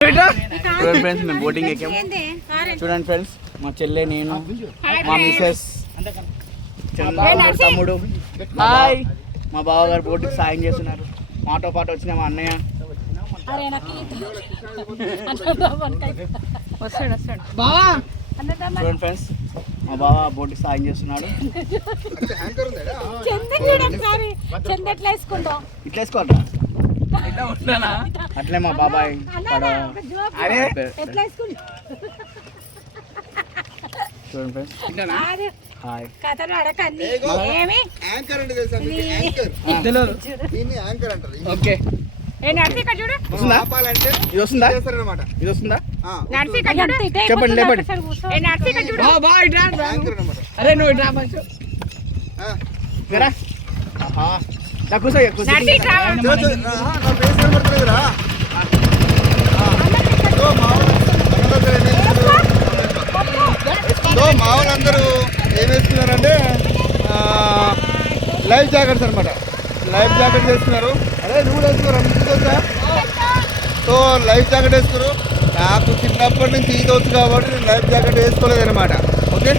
చూడండి ఫ్రెండ్స్, మేము బోటింగ్ ఎక్కాం. చూడండి ఫ్రెండ్స్, మా చెల్లె, నేను, మా మిసెస్, తమ్ముడు, హాయ్, మా బావగారు బోటింగ్ సాయం చేస్తున్నారు. మాతో పాటు వచ్చిన మా అన్నయ్య. చూడండి ఫ్రెండ్స్, మా బావ బోటింగ్ సాయం చేస్తున్నాడు. ఇట్లా వేసుకోవద్దా? అట్లే మా బాబాయ్ చూడండి ఫ్రెండ్స్. Hi, okay. ఇది వస్తుందా? ఇది వస్తుందా? చెప్పండి, లేపండి. అరే నువ్వు ఇట్లా కూర్చో. మా వాళ్ళందరూ ఏం వేస్తున్నారంటే లైఫ్ జాకెట్స్ అనమాట. లైఫ్ జాకెట్ వేస్తున్నారు. అదే నువ్వు వేసుకున్నారు అనుకుంటా. సో లైఫ్ జాకెట్ వేసుకున్నారు. నాకు చిన్నప్పటి నుంచి ఈత వచ్చు కాబట్టి నేను లైఫ్ జాకెట్ వేసుకోలేదు అనమాట. ఓకే.